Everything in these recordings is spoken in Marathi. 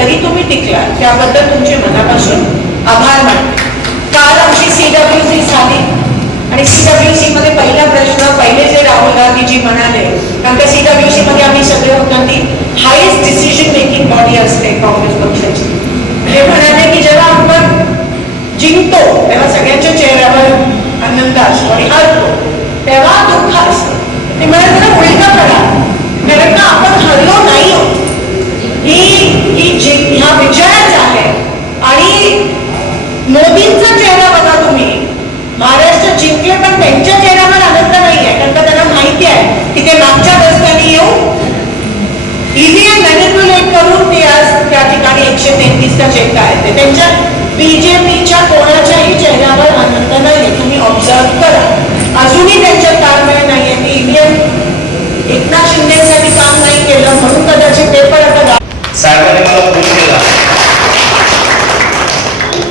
तरी तुम्ही टिकला त्याबद्दल तुमचे मनापासून आभार मानते. काल आमची सी डब्ल्यू सी झाली. आणि सी डब्ल्यू सी मध्ये पहिला प्रश्न पहिले जे राहुल गांधीजी म्हणाले कारण त्या सी डब्ल्यू सी मध्ये आम्ही सगळे होतो हायेस्ट डिसिजन मेकिंग बॉडी असते काँग्रेस पक्षाची. हे म्हणाले की जेव्हा आपण जिंकतो तेव्हा सगळ्यांच्या चेहऱ्यावर आनंद असतो आणि हरतो. तेव्हा दुःख असतो. ते म्हणाले उलटा करा. कारण का आपण ठिकाणी एकशे तेहतीसचा चेक आहेत त्यांच्या बीजेपीच्या कोणाच्याही चेहऱ्यावर आनंद नाही. तुम्ही ऑब्झर्व करा. अजूनही त्यांच्यात ताळमेळ नाहीये. आहे ईव्हीएम एकनाथ शिंदेसाठी काम नाही केलं म्हणून कदाचित ते पण आता साहेबांनी मला फोन केला.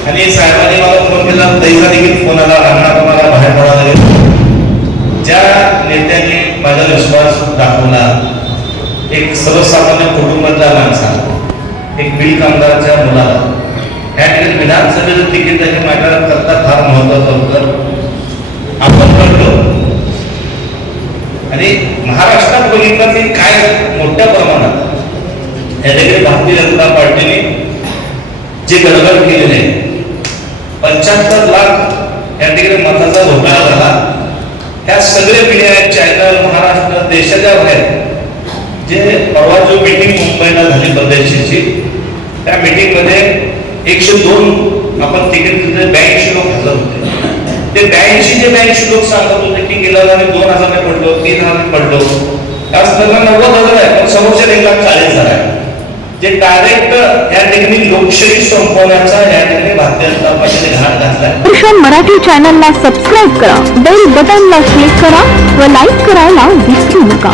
आणि साहेबांनी मला फोन केला त्याचा देखील फोन आला. अण्णा तुम्हाला बाहेर पडावं लागेल. ज्या नेत्यांनी माझा विश्वास दाखवला एक सर्वसामान्य कुटुंबातला माणसा एक बिल कामगाराच्या मुलाला या ठिकाणी विधानसभेचं तिकीट त्याच्या माझ्या करता फार महत्वाचं होतं. आपण करतो आणि महाराष्ट्रात बघितलं की काय मोठ्या प्रमाणात या ठिकाणी भारतीय जनता पार्टीने जे गडबड केलेले आहे पंच्याहत्तर लाख या ठिकाणी मताचा घोटाळा झाला. ह्या सगळे मीडिया चॅनल महाराष्ट्र देशाच्या बाहेर जे परवा जो मीटिंग मुंबईला झाली प्रदेशाची त्या मीटिंगमध्ये एकशे दोन आपण तिकीट ब्याऐंशी लोक हजर होते. ते ब्याऐंशी जे ब्याऐंशी लोक सांगत होते की गेल्या वेळी दोन हजार पडलो तीन हजार पडलो. त्या संदर्भात नव्वद हजार आहे पण समोरच्या एक लाख चाळीस हजार आहे. जे डायरेक्ट या ठिकाणी लोकशाही संपवण्याचा या ठिकाणी भारतीय जनता पक्षाने घात घातलाय कृष्ण मराठी चॅनलला सबस्क्राईब करा बेल बटनला क्लिक करा व लाईक करायला विसरू नका.